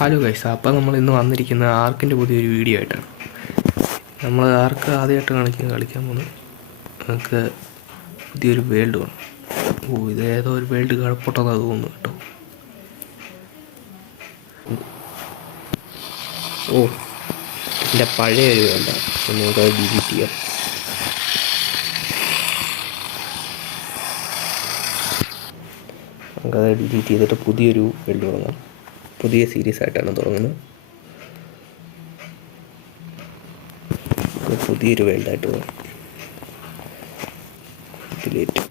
Hello guys, അപ്പോൾ നമ്മൾ ഇന്ന് വന്നിരിക്കുന്ന ആർക്കിൻ്റെ പുതിയൊരു വീഡിയോ ആയിട്ടാണ്. നമ്മൾ ആർക്ക് ആദ്യമായിട്ട് കളിക്കാൻ പോകുന്നു. നമുക്ക് പുതിയൊരു വേൾഡ് വേണം. ഇത് ഏതോ ഒരു വേൾഡ് കിടപ്പൊട്ടെന്നാണ് തോന്നുന്നു കേട്ടോ. എൻ്റെ പഴയ ഒരു വേൾഡാണ്. നമുക്കത് ഡിലീറ്റ് ചെയ്യാം. നമുക്കത് ഡിലീറ്റ് ചെയ്തിട്ട് പുതിയൊരു വേൾഡ് തുടങ്ങാം. പുതിയ സീരീസ് ആയിട്ടാണ് തുടങ്ങുന്നത്. പുതിയൊരു വേൾഡായിട്ട് തുടങ്ങും. ഡിലീറ്റ്.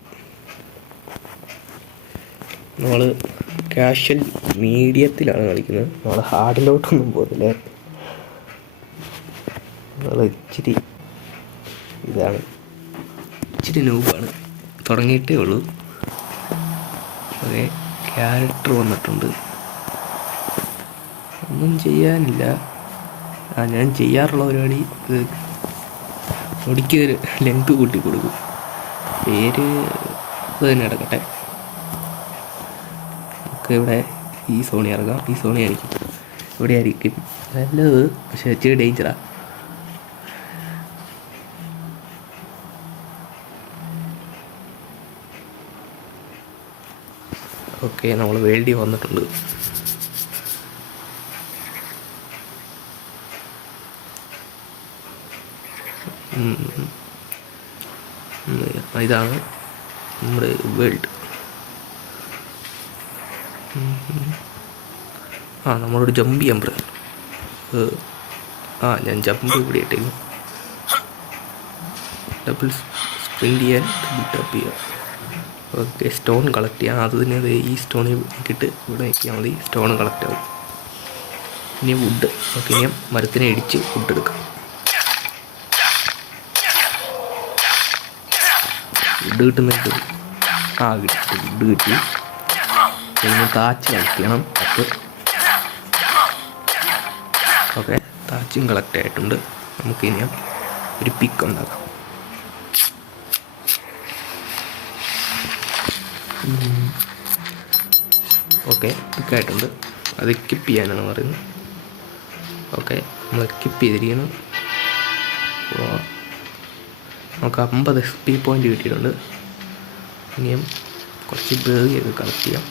നമ്മൾ കാഷ്വൽ മീഡിയത്തിലാണ് കളിക്കുന്നത്. നമ്മൾ ഹാർഡിലോട്ടൊന്നും പോകുന്നില്ല. നമ്മൾ ഇച്ചിരി നൂബാണ്. തുടങ്ങിയിട്ടേ ഉള്ളൂ. അതേ ക്യാരക്ടർ വന്നിട്ടുണ്ട്. ഒന്നും ചെയ്യാനില്ല. ഞാൻ ചെയ്യാറുള്ള പരിപാടി ഇത് ഒടിക്ക് ലെങ്ത് കൂട്ടി കൊടുക്കും. പേര് ഇത് തന്നെ എടുക്കട്ടെ. നമുക്ക് ഇവിടെ ഈ സോണി ഇറങ്ങാം. ഈ സോണി ആയിരിക്കും ഇവിടെ ആയിരിക്കും നല്ലത്. പക്ഷെ ഇച്ചിരി ഡേഞ്ചറാണ്. ഓക്കെ, നമ്മൾ വേൾഡി വന്നിട്ടുണ്ട്. ഇതാണ് നമ്മുടെ വേൾഡ്. നമ്മളോട് ജമ്പ് ചെയ്യാൻ പറയാം. ഞാൻ ജമ്പ് ഇവിടെ ഇട്ടേക്കും. ഡബിൾ സ്പ്രിൻറ്റ് ചെയ്യാൻ ടപ്പ് ചെയ്യാം. ഓക്കെ, സ്റ്റോൺ കളക്ട് ചെയ്യാം. അത് തന്നെ ഈ സ്റ്റോണിൽ ഇട്ടിട്ട് ഇവിടെ വയ്ക്കാൻ മതി. സ്റ്റോൺ കളക്ട് ആവും. ഇനി വുഡ്. ഓക്കെ, ഇനി മരത്തിനെ ഇടിച്ച് വുഡ് എടുക്കാം. വുഡ് കിട്ടുന്നുണ്ട്. വുഡ് കിട്ടി. താച്ച് കളക്ട് ചെയ്യണം. ഓക്കെ, താച്ചും കളക്ട് ആയിട്ടുണ്ട്. നമുക്ക് ഇനി ഒരു പിക്ക് ഉണ്ടാക്കാം. ഓക്കെ, പിക്കായിട്ടുണ്ട്. അത് എക്വിപ്പ് ചെയ്യാനാണ് പറയുന്നത്. ഓക്കെ, നമ്മൾ എക്വിപ്പ് ചെയ്തിരിക്കുന്നു. നമുക്ക് 50 XP പോയിൻ്റ് കിട്ടിയിട്ടുണ്ട്. ഇനിയും കുറച്ച് ബേഗിയൊക്കെ കളക്ട് ചെയ്യാം.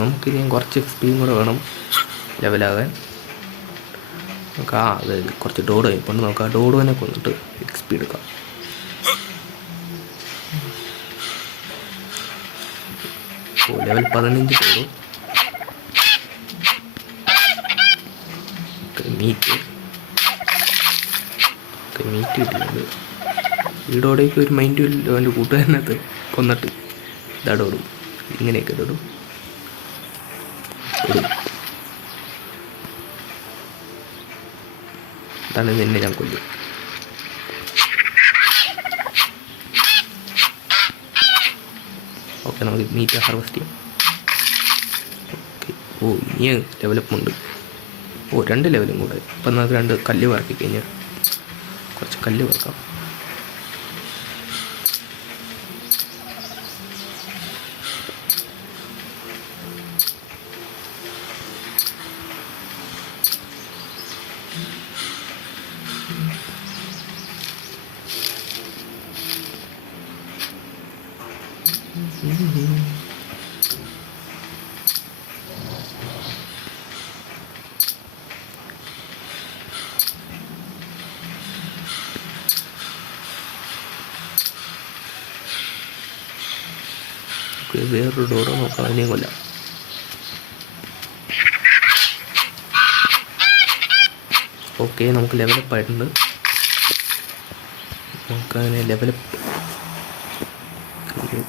നമുക്കിനിയും കുറച്ച് XPയും കൂടെ വേണം ലെവലാകാൻ. നമുക്ക് അത് കുറച്ച് ഡോഡ് ആയിപ്പോണ്ട് നമുക്ക് ആ ഡോഡുവിനെ കൊന്നിട്ട് XP എടുക്കാം. ലെവൽ 15 ഡോഡു. മീറ്റ് കിട്ടിയിട്ടുണ്ട്. വീടോടേക്ക് ഒരു മൈൻഡ് അവൻ്റെ കൂട്ടുകാരനകത്ത് കൊന്നിട്ട് ഇതാടോടും. ഇങ്ങനെയൊക്കെ ഇടും. അതാണ് നിന്നെ ഞാൻ കൊല്ലും. ഓക്കെ, നമുക്ക് മീറ്റ് ഹാർവെസ്റ്റ് ചെയ്യാം. ഓക്കെ, ഇനി ഡെവലപ്മെൻറ്റ്. 2 ലെവലും കൂടെ. ഇപ്പം നമുക്ക് 2 കല്ല് വറക്കി കഴിഞ്ഞാൽ കുറച്ച് കല്ല് വറക്കാം. വേറൊരു ഡോറോ നോക്കാം. അതിനെയും കൊല്ലാം. ഓക്കെ, നമുക്ക് ലെവലപ്പ് ആയിട്ടുണ്ട്. നമുക്കതിനെ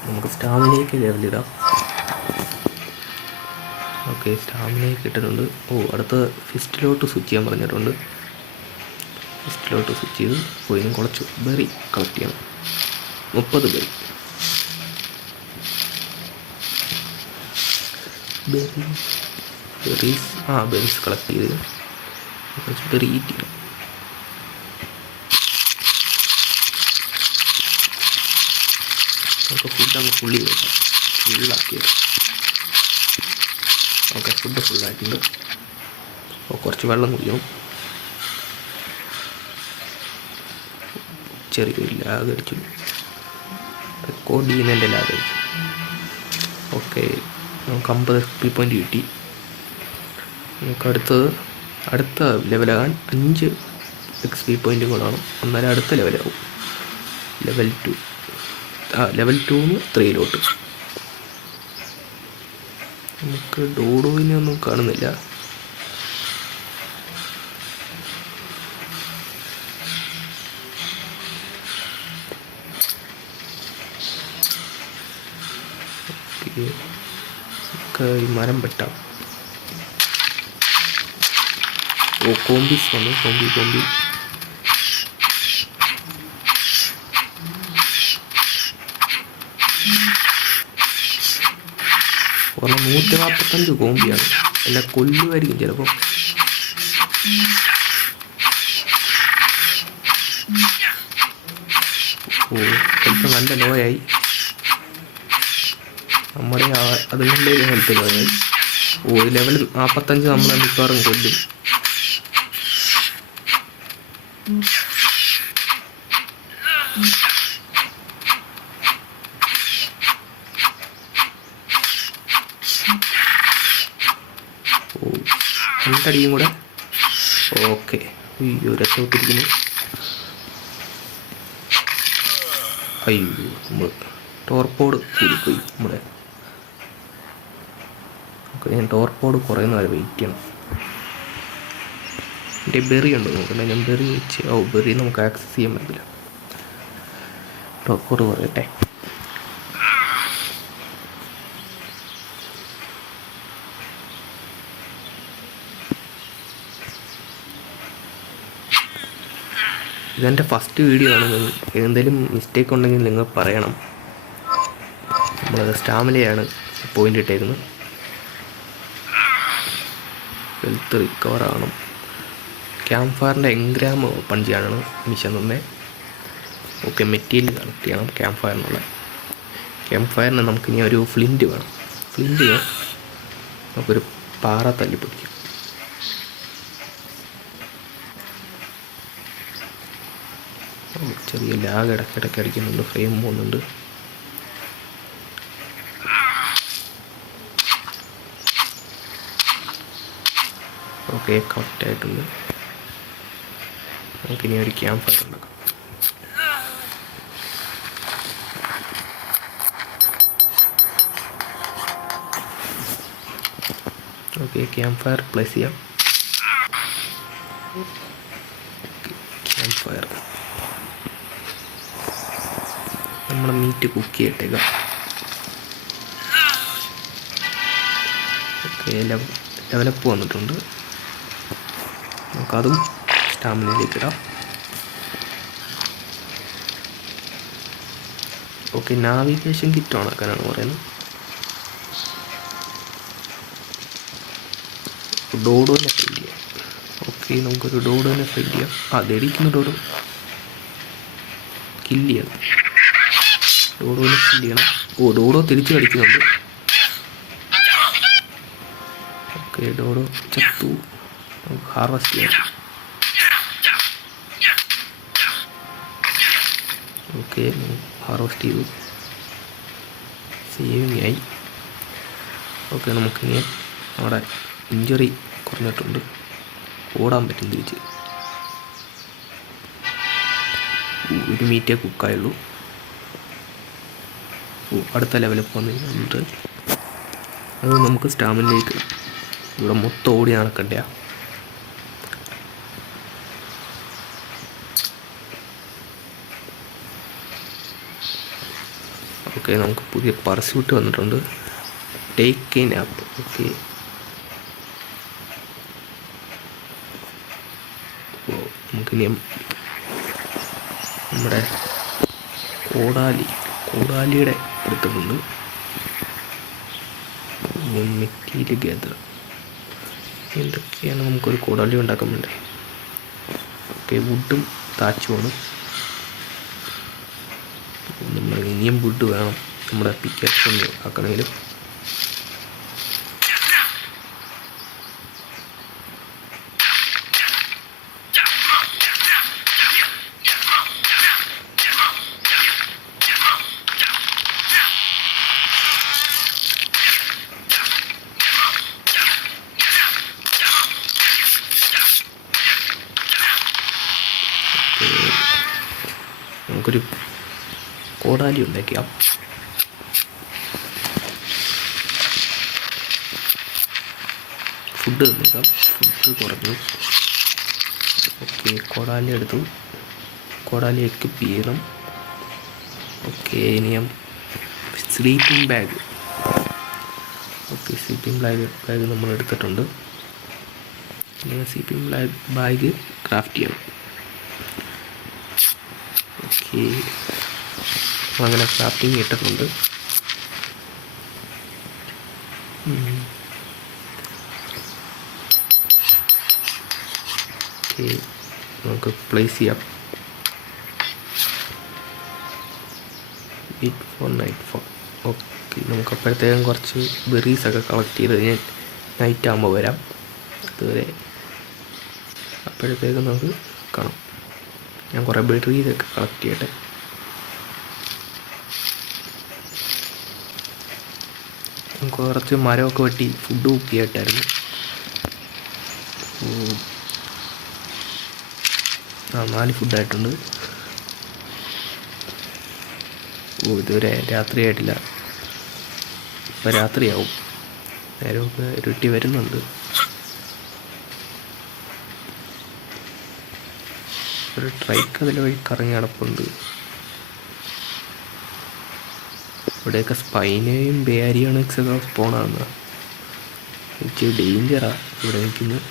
നമുക്ക് സ്റ്റാമിനയ്ക്ക് ലെവലിടാം. ഓക്കെ, സ്റ്റാമിനയ്ക്ക് ഇട്ടിട്ടുണ്ട്. അടുത്ത ഫിസ്റ്റിലോട്ട് സ്വിച്ച് ചെയ്യാൻ പറഞ്ഞിട്ടുണ്ട്. ഫിസ്റ്റിലോട്ട് സ്വിച്ച് ചെയ്ത് പോയിനും കുറച്ച് ബെറി കളക്ട് ചെയ്യണം. 30 ബെറി. ബെറീസ് കളക്ട് ചെയ്ത് കുറച്ച് ബെറി ഈറ്റ് ചെയ്യണം. നമുക്ക് ഫുഡ് അങ്ങ് ഫുള്ളി വെക്കാം, ഫുള്ളാക്കിയത്. Okay, food ഫുള്ളായിട്ടുണ്ട്. അപ്പോൾ കുറച്ച് വെള്ളം കുടിക്കണം. ചെറിയൊരു ലാഗ് അടിച്ചു, റെക്കോർഡ് ചെയ്യുന്നതിൻ്റെ ലാഗ് അടിച്ചു. ഓക്കെ, നമുക്ക് 50 XP പോയിൻ്റ് കിട്ടി. നമുക്ക് അടുത്ത ലെവലാകാൻ 5 XP പോയിൻറ്റും കൂടെ വേണം, എന്നാലും അടുത്ത ലെവലാവും. ലെവൽ 2 3 നമുക്ക് ഡോഡോയിനെ ഒന്നും കാണുന്നില്ല. ഈ മരം വെട്ടാം. ഓ, കോമ്പീസ് വന്നു. കോമ്പി 145 കോമ്പിയാണ്. എല്ലാം കൊല്ലുമായിരിക്കും ചിലപ്പോൾ. ഓ, ചിലപ്പോൾ നല്ല ലോ ആയി. നമ്മുടെ അതുകൊണ്ട് ഹെൽത്ത് ലോ ആയി. ഓ, ലെവൽ 45 നമ്മളെ മിക്കവാറും കൊല്ലും. ഓ, 2 അടിയും കൂടെ. ഓക്കെ, അയ്യോ രക്ഷപ്പെട്ടിരിക്കുന്നു. അയ്യോ, നമ്മൾ ടോർപോഡ് കൂടിപ്പോയി നമ്മുടെ. ഓക്കെ, ഞാൻ ടോർപോഡ് കുറയുന്ന വരെ വെയിറ്റ് ചെയ്യണം. എൻ്റെ ബെറി ഉണ്ടോ നോക്കണ്ടേ? ഞാൻ ബെറി വെച്ച്. ഓ, ബെറി നമുക്ക് ആക്സസ് ചെയ്യാൻ പറ്റില്ല. ടോർപോഡ് കുറയട്ടെ. ഇതെൻ്റെ ഫസ്റ്റ് വീഡിയോ ആണ്. എന്തെങ്കിലും മിസ്റ്റേക്ക് ഉണ്ടെങ്കിൽ നിങ്ങൾ പറയണം. നമ്മളത് സ്റ്റാമിനയാണ് പോയിൻ്റ് ഇട്ടേക്കുന്നത്. ഹെൽത്ത് റിക്കവർ ആവണം. ക്യാമ്പ് ഫയറിൻ്റെ എൻഗ്രാം ഓപ്പൺ ചെയ്യാനാണ് മിഷൻ തന്നെ. ഓക്കെ, മെറ്റീരിയൽ കളക്ട് ചെയ്യണം ക്യാമ്പ് ഫയറിനുള്ള. ക്യാമ്പ് ഫയറിന് നമുക്കിനി ഒരു ഫ്ലിൻറ്റ് വേണം. ഫ്ലിൻറ്റ് നമുക്കൊരു പാറ തല്ലി പിടിക്കും. ചെറിയ ലാഗ് ഇടയ്ക്കിടയ്ക്ക് അടിക്കുന്നുണ്ട്, ഫ്രെയിം പോകുന്നുണ്ട്. ഓക്കെ, കറക്റ്റായിട്ടുണ്ട്. നമുക്കിനി ഒരു ക്യാമ്പ് ഫയർ ഉണ്ടാക്കാം. ഓക്കെ, ക്യാമ്പ് ഫയർ പ്ലേസ് ചെയ്യാം. ക്യാമ്പ് ഫയർ നമ്മൾ മീറ്റ് കുക്ക് ചെയ്തിട്ടേക്കാം. ഓക്കെ, ലെവലപ്പ് വന്നിട്ടുണ്ട്. നമുക്കതും സ്റ്റാമിനയിലേക്ക് ഇടാം. ഓക്കെ, നാവിഗേഷൻ കിറ്റ് ഓണാക്കാനാണ് പറയുന്നത്. ഡോഡോനെ ഫൈൻഡ് ചെയ്യാം. ഓക്കെ, നമുക്കൊരു ഡോഡോനെ ഫൈൻഡ് ചെയ്യാം. അതെടിക്കുന്ന ഡോഡോ കില്ല് ചെയ്യണം. ഡോഡോനെ കില്ല് ചെയ്യണം. ഓ, ഡോഡോ തിരിച്ചു കടിക്കുന്നുണ്ട്. ഓക്കെ, ഡോഡോ ചത്തു. നമുക്ക് ഹാർവെസ്റ്റ് ചെയ്യാം. ഓക്കെ, ഹാർവെസ്റ്റ് ചെയ്തു. സേവിങ് ആയി. ഓക്കെ, നമുക്കിനി നമ്മുടെ ഇഞ്ചുറി കുറഞ്ഞിട്ടുണ്ട്. ഓടാൻ പറ്റും തിരിച്ച്. ഒരു മീറ്റേ കുക്കായുള്ളൂ. അടുത്ത ലെവലിൽ വന്നിട്ട് അത് നമുക്ക് സ്റ്റാമിനയിലേക്ക് ഇവിടെ മൊത്തം ഓടി നടക്കണ്ട. ഓക്കെ, നമുക്ക് പുതിയ പർസ്യൂട്ട് വന്നിട്ടുണ്ട്. Take A nap. ഓക്കെ, നമുക്കിനി നമ്മുടെ കോടാലിയുടെ എടുത്തിട്ടുണ്ട്. മെറ്റീരിയൽ ഗ്യാദർ എന്തൊക്കെയാണ് നമുക്കൊരു കോടാലി ഉണ്ടാക്കാൻ വേണ്ടേ. ഓക്കെ, വുഡും താച്ചുമാണ് നമ്മൾ ഇനിയും വുഡ് വേണം നമ്മുടെ പിക്കറ്റ് കൊണ്ട് ആക്കണമെങ്കിലും. നമുക്കൊരു കോടാലി ഉണ്ടാക്കിയാം. ഫുഡ് തന്നേക്കാം. ഫുഡ് കുറഞ്ഞു. ഓക്കെ, കോടാലി എടുത്തു. കോടാലി എക്വിപ്പ് ചെയ്യണം. ഓക്കെ, ഇനിയും sleeping bag. Okay, sleeping bag നമ്മൾ എടുത്തിട്ടുണ്ട്. ഇനി സ്ലീപ്പിംഗ് ബാഗ് ക്രാഫ്റ്റ് ചെയ്യണം. ഓക്കെ, അങ്ങനെ ക്രാഫ്റ്റിംഗ് ഇട്ടിട്ടുണ്ട്. ഓക്കെ, നമുക്ക് പ്ലേസ് ചെയ്യാം. Wait for nightfall. Okay, നമുക്ക് അപ്പോഴത്തേക്കും കുറച്ച് ബെറീസൊക്കെ കളക്ട് ചെയ്ത് ഞാൻ നൈറ്റ് ആകുമ്പോൾ വരാം. അതുവരെ അപ്പോഴത്തേക്കും നമുക്ക് കാണാം. ഞാൻ കുറേ ബെറീസൊക്കെ കളക്ട് ചെയ്യട്ടെ. കുറച്ച് മരമൊക്കെ വെട്ടി ഫുഡ് കുക്ക് ചെയ്യട്ടായിരുന്നു. 4 ഫുഡായിട്ടുണ്ട്. ഇതുവരെ രാത്രിയായിട്ടില്ല. ഇപ്പം രാത്രിയാവും. നേരമൊക്കെ ഇരുട്ടി വരുന്നുണ്ട്. ഒരു ട്രൈക്ക് അതിൽ വഴി കറങ്ങി നടപ്പുണ്ട്. ഇവിടെയൊക്കെ സ്പൈനയും ബേരിയോണിക്സൊക്കെ സ്പോണാകുന്ന ഇച്ചിരി ഡേഞ്ചറാണ് ഇവിടെ നിൽക്കുന്നത്.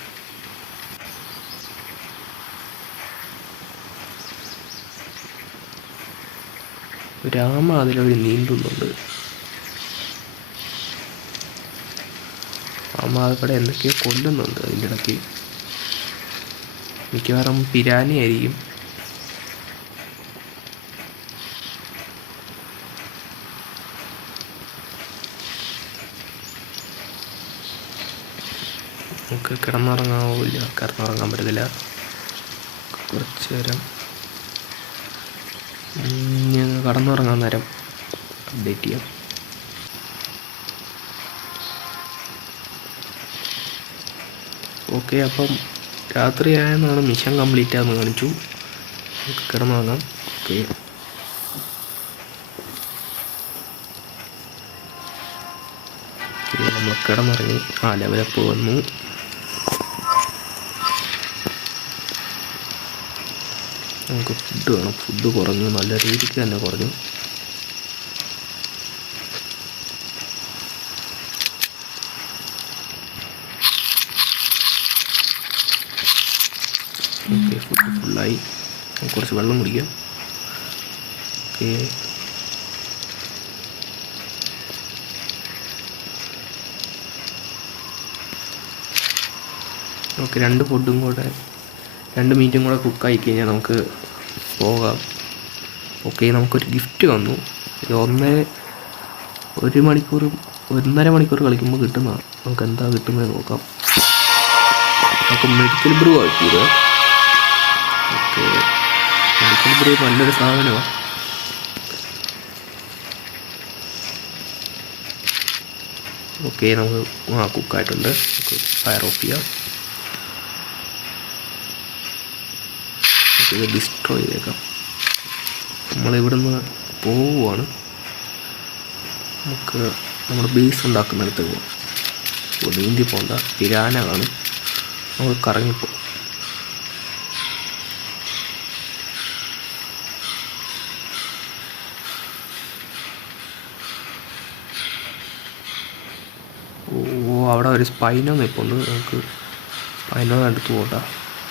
രാമ അതിലൊരു നീന്തുന്നുണ്ട്. രാമ അവിടെ എന്തൊക്കെയോ കൊല്ലുന്നുണ്ട് അതിൻ്റെ ഇടയ്ക്ക്. മിക്കവാറും പിരാനിയായിരിക്കും. നമുക്ക് കിടന്നുറങ്ങാവില്ല. കിടന്നുറങ്ങാൻ പറ്റത്തില്ല. കുറച്ച് നേരം ഞങ്ങൾ കടന്നുറങ്ങാൻ നേരം അപ്ഡേറ്റ് ചെയ്യാം. ഓക്കെ, അപ്പം രാത്രിയായെന്നാണ് മിഷൻ കംപ്ലീറ്റ് ആണെന്ന് കാണിച്ചു. നമുക്ക് കിടന്നുറങ്ങാം. ഓക്കെ, നമ്മൾ കിടന്നുറങ്ങി. ലെവലപ്പ് വന്നു. നമുക്ക് ഫുഡ് വേണം. ഫുഡ് കുറഞ്ഞു, നല്ല രീതിക്ക് തന്നെ കുറഞ്ഞു. ഓക്കെ, ഫുഡ് ഫുള്ളായി. കുറച്ച് വെള്ളം കുടിക്കാം. ഓക്കെ, ഓക്കെ, 2 ഫുഡും കൂടെ 2 മീറ്റും കൂടെ കുക്കായി കഴിഞ്ഞാൽ നമുക്ക് പോകാം. ഓക്കെ, നമുക്കൊരു ഗിഫ്റ്റ് വന്നു. ഇത് 1 മണിക്കൂർ 1.5 മണിക്കൂർ കളിക്കുമ്പോൾ കിട്ടുന്നതാണ്. നമുക്ക് എന്താ കിട്ടുന്നത് നോക്കാം. നമുക്ക് മെഡിക്കൽ ബ്രൂ ആക്കിയത്. ഓക്കെ, മെഡിക്കൽ ബ്രൂ നല്ലൊരു സാധനമാണ്. ഓക്കെ, നമുക്ക് കുക്കായിട്ടുണ്ട്. നമുക്ക് ഫയർ ഓഫ് ചെയ്യാം. ഇത് ഡിസ്ട്രോയ് ചെയ്തേക്കാം. നമ്മളിവിടുന്ന് പോവുകയാണ്. നമുക്ക് നമ്മുടെ ബേസ് ഉണ്ടാക്കുന്നിടത്ത് പോകാം. നീന്തി പോകണ്ട, പിരാന കാണും. നമുക്ക് കറങ്ങിപ്പോകും. അവിടെ ഒരു സ്പൈനോ നിൽപ്പുണ്ട്. നമുക്ക് സ്പൈനോ എടുത്ത് പോകണ്ട.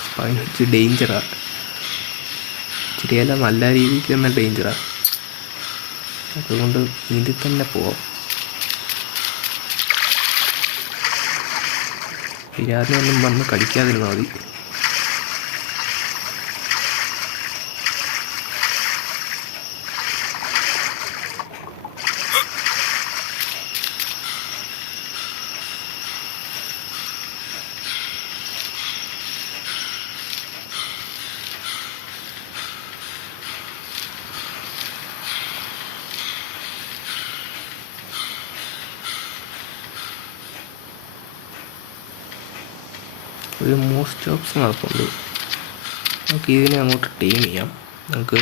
സ്പൈനോ ഇച്ചിരി ഡേഞ്ചറാണ്. ഇച്ചിരിയല്ല, നല്ല രീതിക്ക് തന്നെ ഡേഞ്ചറാണ്. അതുകൊണ്ട് നീന്തി തന്നെ പോവാം. പിരാതിനൊന്നും വന്ന് കടിക്കാതിരുന്നാൽ മതി. ഒരു മോസ്റ്റ് ഓപ്ഷൻ നടപ്പുണ്ട്. നമുക്ക് ഇതിനെ അങ്ങോട്ട് ടീം ചെയ്യാം. നമുക്ക്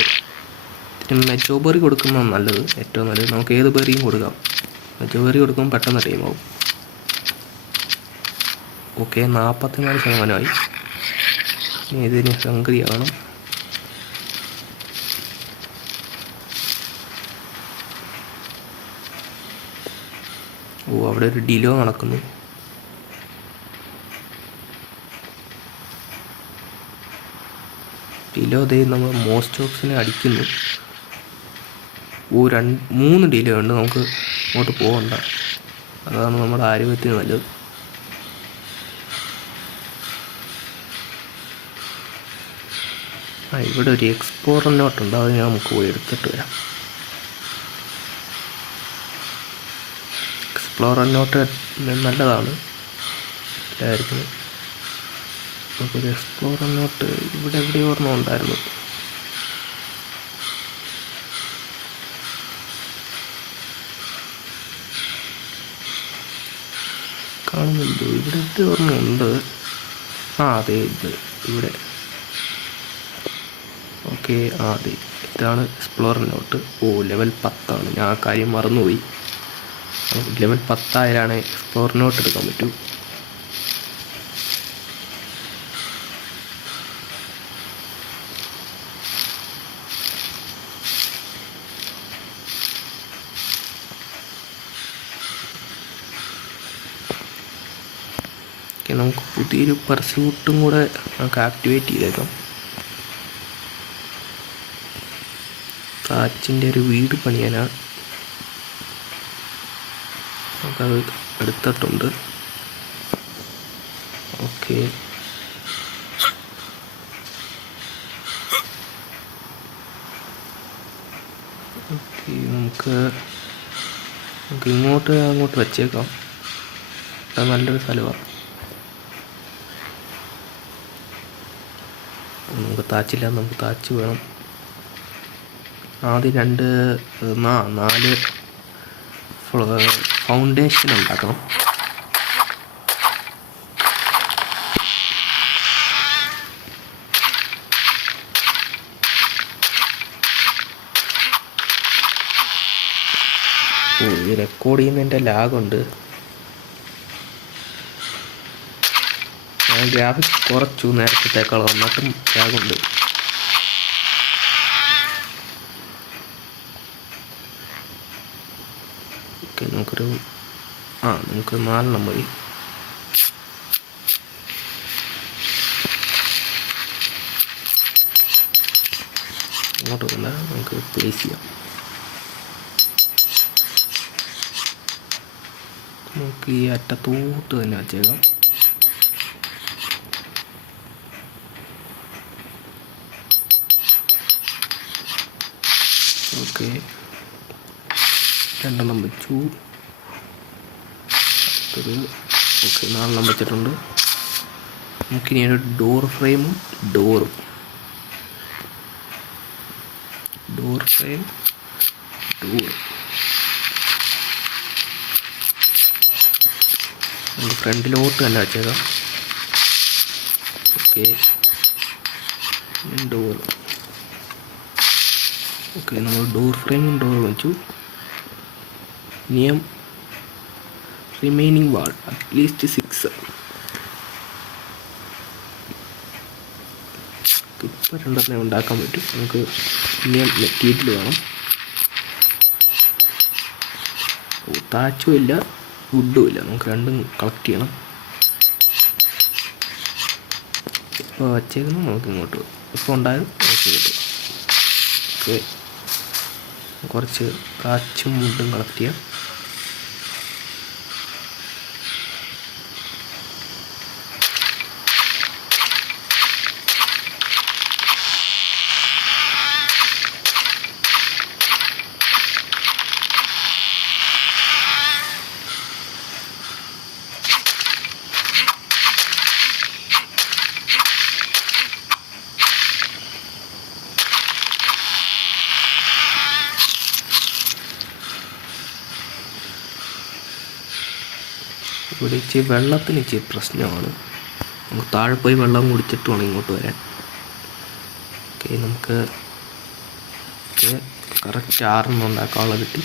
ഇതിന് മെജോബറി കൊടുക്കുന്നത് നല്ലത്, ഏറ്റവും നല്ലത്. നമുക്ക് ഏത് ബെറിയും കൊടുക്കാം. മെജോബറി കൊടുക്കുമ്പോൾ പെട്ടെന്ന് ടീമാവും. ഓക്കെ, 44%. ഇനി ഇതിന് ഹംഗ്രി ആവണം. അവിടെ ഒരു ഡിലോ നടക്കുന്നു. ഡിലോ ദേ നമ്മൾ മോസ്റ്റ് ഓപ്ഷനെ അടിക്കുന്നു. 3 ഡിലോ ഉണ്ട്. നമുക്ക് അങ്ങോട്ട് പോകണ്ട, അതാണ് നമ്മുടെ ആരോഗ്യത്തിന് നല്ലത്. ഇവിടെ ഒരു എക്സ്പ്ലോറർ നോട്ടുണ്ട്, അത് നമുക്ക് പോയി എടുത്തിട്ട് വരാം. എക്സ്പ്ലോറർ നോട്ട് നല്ലതാണ് എല്ലാവർക്കും. നമുക്കൊരു എക്സ്പ്ലോറർ നോട്ട് ഇവിടെ എവിടെയോ ഒരെണ്ണം ഉണ്ടായിരുന്നു. കാണുന്നുണ്ടോ? ഇവിടെ എവിടെ ഒരെണ്ണം ഉണ്ട്. അതെ, ഇവിടെ. ഓക്കെ, അതെ, ഇതാണ് എക്സ്പ്ലോറർ നോട്ട്. ലെവൽ 10 ഞാൻ ആ കാര്യം മറന്നുപോയി. ലെവൽ 10 ആയാലാണ് എക്സ്പ്ലോറർ നോട്ട് എടുക്കാൻ പറ്റൂ. നമുക്ക് പുതിയൊരു പർസ്യൂട്ടും കൂടെ നമുക്ക് ആക്ടിവേറ്റ് ചെയ്തേക്കാം. താച്ചിൻ്റെ ഒരു വീട് പണിയാനാണ്. നമുക്കത് എടുത്തിട്ടുണ്ട്. ഓക്കെ, നമുക്ക് അങ്ങോട്ട് വെച്ചേക്കാം. അത് നല്ലൊരു സ്ഥലമാണ്. നമുക്ക് താച്ചില്ല, നമുക്ക് താച്ച് വേണം. ആദ്യം 4 ഫൗണ്ടേഷൻ ഉണ്ടാക്കണം. ഈ റെക്കോർഡ് ചെയ്യുന്നതിൻ്റെ ലാഗുണ്ട്. ഞാൻ ഗ്രാഫിക്സ് കുറച്ചു നേരത്തേക്കാൾ, എന്നിട്ടും ലാഗുണ്ട്. ഓക്കെ, നമുക്ക് 4 മതി. അങ്ങോട്ട് കൊണ്ട നമുക്ക് പ്ലേസ് ചെയ്യാം. നമുക്ക് ഈ അറ്റത്തോട്ട് തന്നെ വെച്ചേക്കാം. ഓക്കെ, 2 വെച്ചു. ഓക്കെ, 4 വെച്ചിട്ടുണ്ട്. നമുക്കിനി ഒരു ഡോർ ഫ്രെയിം. ഡോർ ഫ്രെയിം നമുക്ക് ഫ്രണ്ടിലോട്ട് തന്നെ വെച്ചേക്കാം. Okay, door. ഓക്കെ, നമ്മൾ ഡോർ ഫ്രെയിമും ഡോർ വെച്ചു. റിമൈനിങ് വാൾ അറ്റ്ലീസ്റ്റ് 6. ഇപ്പോൾ 2 ഉണ്ടാക്കാൻ പറ്റും. നമുക്ക് ഇനിയും മെറ്റീരിയൽ വേണം. താച്ചും ഇല്ല, വുഡും ഇല്ല. നമുക്ക് രണ്ടും കളക്ട് ചെയ്യണം. ഇപ്പോൾ വച്ചേക്കുന്നത് നമുക്ക് ഇങ്ങോട്ട്, ഇപ്പോൾ ഉണ്ടായത് നമുക്ക് ഇങ്ങോട്ട്. ഓക്കെ, കുറച്ച് താച്ചും വുഡും കളക്ട് ചെയ്യാം. ഇവിടെ വെള്ളത്തിന് ഇച്ചിരി പ്രശ്നമാണ്. നമുക്ക് താഴെ പോയി വെള്ളം കുടിച്ചിട്ട് വേണം ഇങ്ങോട്ട് വരാൻ. ഓക്കെ, നമുക്ക് കറക്റ്റ് 6 ഉണ്ടാക്കാനുള്ള കിട്ടി.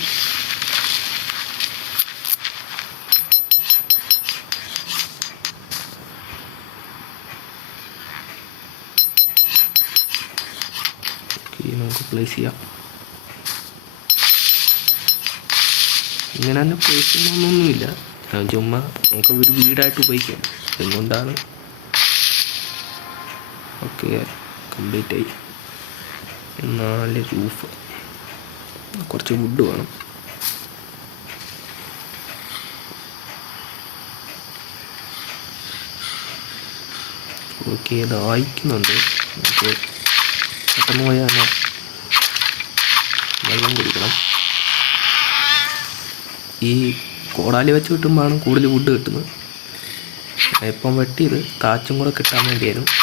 നമുക്ക് പ്ലേസ് ചെയ്യാം. ഇങ്ങനെ തന്നെ പ്ലേസ് ചെയ്യണമെന്നൊന്നുമില്ല, ചുമ്മാ നമുക്ക് ഒരു വീടായിട്ട് ഉപയോഗിക്കാം. അതുകൊണ്ടാണ്. ഓക്കെ, കംപ്ലീറ്റ് ആയി. 4 റൂഫ്, കുറച്ച് വുഡ് വേണം. ഓക്കെ, ഇത് അയക്കുന്നുണ്ട്. നമുക്ക് പെട്ടെന്ന് പോയാൽ വെള്ളം കുടിക്കണം. ഈ കോടാലി വെച്ച് കിട്ടുമ്പോഴാണ് കൂടുതൽ വുഡ് കിട്ടുന്നത്. ഇപ്പം വെട്ടിയത് കാച്ചും കൂടെ കിട്ടാൻ വേണ്ടിയായിരുന്നു.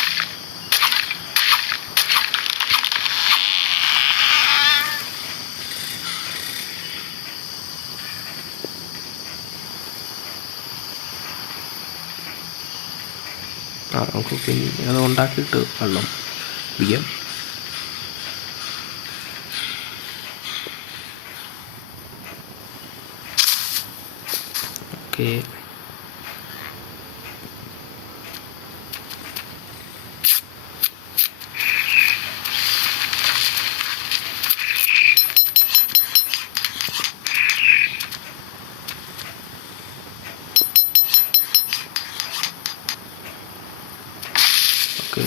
നമുക്ക് പിന്നെ അത് ഉണ്ടാക്കിയിട്ട് വെള്ളം കുടിക്കാം. Okay, okay.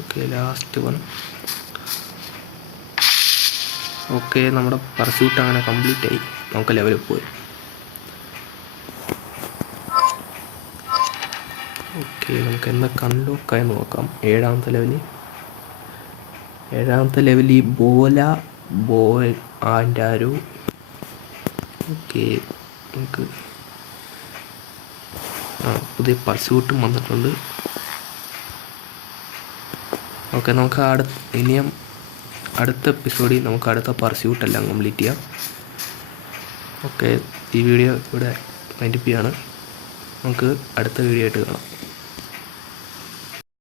Okay, last one. Okay, നമ്മുടെ പർസ്യൂട്ട് അങ്ങനെ കംപ്ലീറ്റ് ആയി. നമുക്ക് ലെവലിൽ പോയി. ഓക്കെ, നമുക്ക് എന്തൊക്കെ അൺലോക്കായി നോക്കാം. 7ാമത്തെ ലെവലിൽ Bola boy and arrow. Okay, നമുക്ക് പുതിയ പർസ്യൂട്ടും വന്നിട്ടുണ്ട്. ഓക്കെ, നമുക്ക് ഇനിയും അടുത്ത എപ്പിസോഡിൽ നമുക്ക് അടുത്ത പർസ്യൂട്ടെല്ലാം കംപ്ലീറ്റ് ചെയ്യാം. ഓക്കെ, ഈ വീഡിയോ ഇവിടെ വൈൻഡപ്പ് ചെയ്യാണ്. നമുക്ക് അടുത്ത വീഡിയോ ആയിട്ട് കാണാം.